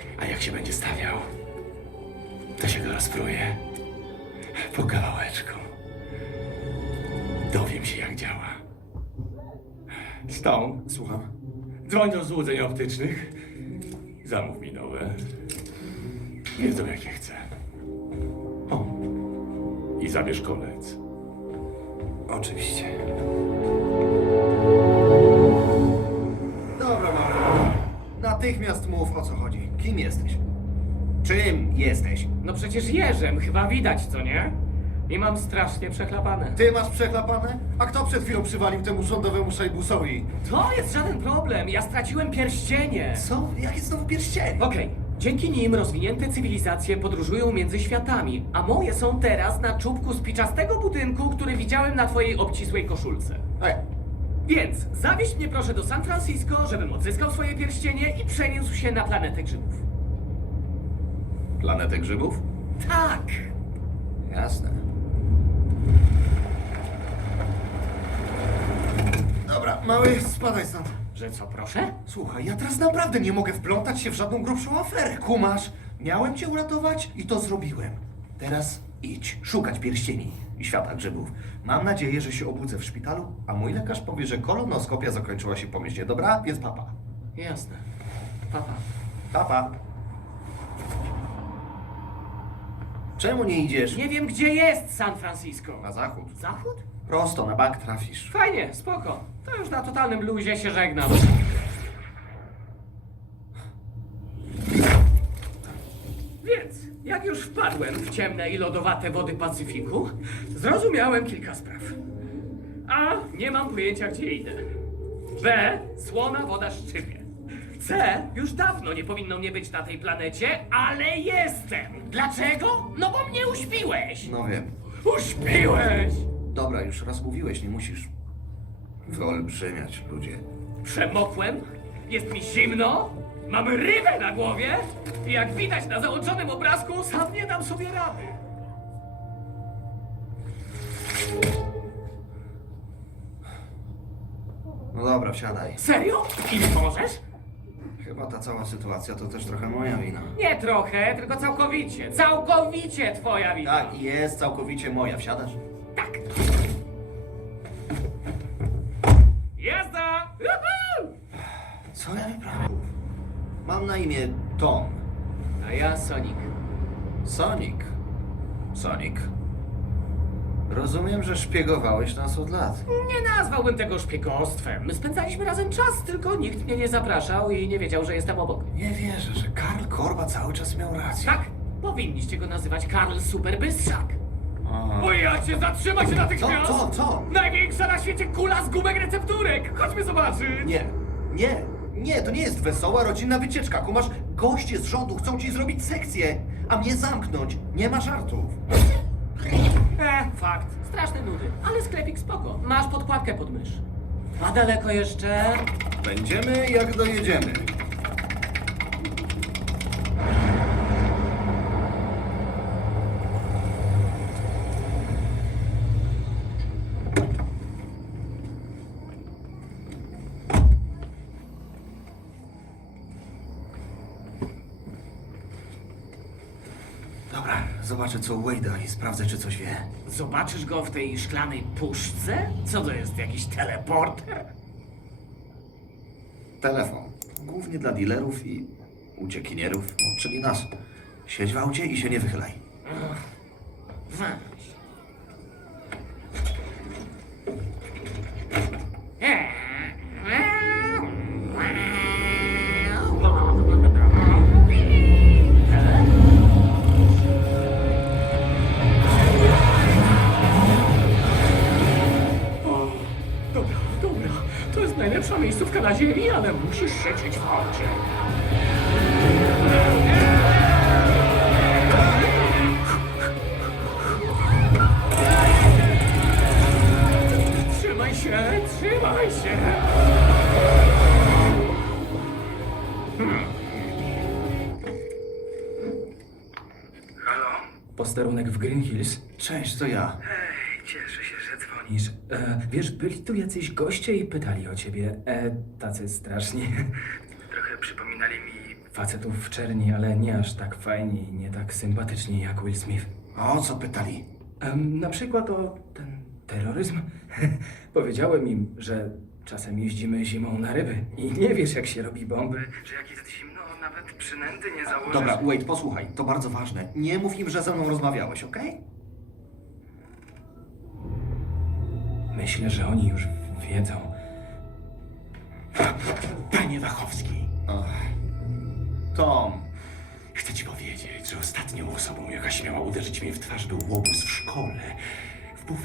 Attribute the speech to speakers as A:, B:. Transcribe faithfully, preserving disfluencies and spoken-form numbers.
A: A jak się będzie stawiał, to się go rozpruje. Po kawałeczku. Dowiem się, jak działa. Stone,
B: Słucham.
A: dzwoń do złudzeń optycznych. Zamów mi nowe. Wiedzą, jakie chcę. O. I zabierz kolec.
B: Oczywiście. Dobra, dobra. Natychmiast mów, o co chodzi. Kim jesteś? Czym jesteś?
C: No przecież jeżem, chyba widać, co nie? I mam strasznie przechlapane.
B: Ty masz przechlapane? A kto przed chwilą przywalił temu rządowemu szajbusowi?
C: To jest żaden problem, ja straciłem pierścienie.
B: Co? Jakie znowu pierścienie?
C: Okej, dzięki nim rozwinięte cywilizacje podróżują między światami, a moje są teraz na czubku spiczastego budynku, który widziałem na twojej obcisłej koszulce.
B: Ej,
C: Więc zawieź mnie proszę do San Francisco, żebym odzyskał swoje pierścienie i przeniósł się na planetę grzybów.
B: planetę grzybów?
C: Tak!
B: Jasne. Dobra, mały, spadaj stąd.
C: Że co, proszę?
B: Słuchaj, ja teraz naprawdę nie mogę wplątać się w żadną grubszą aferę. Kumasz, miałem cię uratować i to zrobiłem. Teraz idź szukać pierścieni i świata grzybów. Mam nadzieję, że się obudzę w szpitalu, a mój lekarz powie, że kolonoskopia zakończyła się pomyślnie. Dobra? Więc papa.
C: Jasne. Papa.
B: Papa. Czemu nie idziesz
C: Nie wiem, gdzie jest San Francisco.
B: na zachód?
C: Zachód?
B: Prosto, na bank trafisz.
C: Fajnie, spoko. To już na totalnym luzie się żegnam. Więc, jak już wpadłem w ciemne i lodowate wody Pacyfiku, zrozumiałem kilka spraw. A. Nie mam pojęcia, gdzie idę. B. Słona woda szczypie. C. Już dawno nie powinno mnie być na tej planecie, ale jestem. Dlaczego? No bo mnie uśpiłeś.
B: No wiem.
C: Uśpiłeś!
B: Dobra, już raz mówiłeś, nie musisz wyolbrzymiać, ludzie.
C: Przemokłem, jest mi zimno, mam rybę na głowie i jak widać na załączonym obrazku, sam nie dam sobie rady.
B: No dobra, wsiadaj.
C: Serio? I mi pomożesz?
B: Chyba ta cała sytuacja to też trochę moja wina.
C: Nie trochę, tylko całkowicie. Całkowicie twoja wina.
B: Tak, jest całkowicie moja. Wsiadasz?
C: Tak. Jazda! Juhu!
B: Co ja wyprawiam? Mam na imię Tom.
C: A ja Sonic.
B: Sonic. Sonic. Rozumiem, że szpiegowałeś nas od lat.
C: Nie nazwałbym tego szpiegostwem. My spędzaliśmy razem czas, tylko nikt mnie nie zapraszał i nie wiedział, że jestem obok.
B: Nie wierzę, że Karl Korba cały czas miał rację.
C: Tak, powinniście go nazywać Karl Superbystrzak.
B: Aha.
C: O ja cię, zatrzymaj się
B: Co,
C: natychmiast!
B: co, co?
C: Największa na świecie kula z gumek recepturek! Chodźmy zobaczyć!
B: Nie, nie, nie, to nie jest wesoła rodzinna wycieczka. Kumasz, goście z rządu chcą ci zrobić sekcję, a mnie zamknąć. Nie ma żartów.
C: E, fakt. Straszne nudy, ale sklepik spoko. Masz podkładkę pod mysz. A daleko jeszcze?
B: Będziemy jak dojedziemy. Dobra, zobaczę co u Wade'a i sprawdzę, czy coś wie.
C: Zobaczysz go w tej szklanej puszce? Co to jest, jakiś teleporter?
B: Telefon. Głównie dla dealerów i uciekinierów, no, czyli nas. Siedź w aucie i się nie wychylaj.
C: Weź. E, O, dobra, dobra. To jest najlepsza miejscówka na ziemi, ale musisz siedzieć w aucie. Trzymaj się, trzymaj się!
D: Halo?
E: Posterunek w Green Hills.
B: Cześć, to ja.
D: Hej, cieszę się, że dzwonisz.
E: Niż, e, wiesz, byli tu jacyś goście i pytali o ciebie. E, tacy straszni.
D: Trochę przypominali mi
E: facetów w czerni, ale nie aż tak fajni i nie tak sympatyczni jak Will Smith.
B: A o co pytali?
E: Em, na przykład o ten terroryzm. Powiedziałem im, że czasem jeździmy zimą na ryby i nie wiesz, jak się robi bomby.
D: Że jak jest zimno, nawet przynęty nie założysz.
B: Dobra, Wade, posłuchaj, to bardzo ważne. Nie mów im, że ze mną rozmawiałeś, okej?
E: Myślę, że oni już wiedzą.
A: Panie Wachowski,
B: Tom,
A: chcę ci powiedzieć, że ostatnią osobą, jaka śmiała uderzyć mnie w twarz, był łobuz w szkole.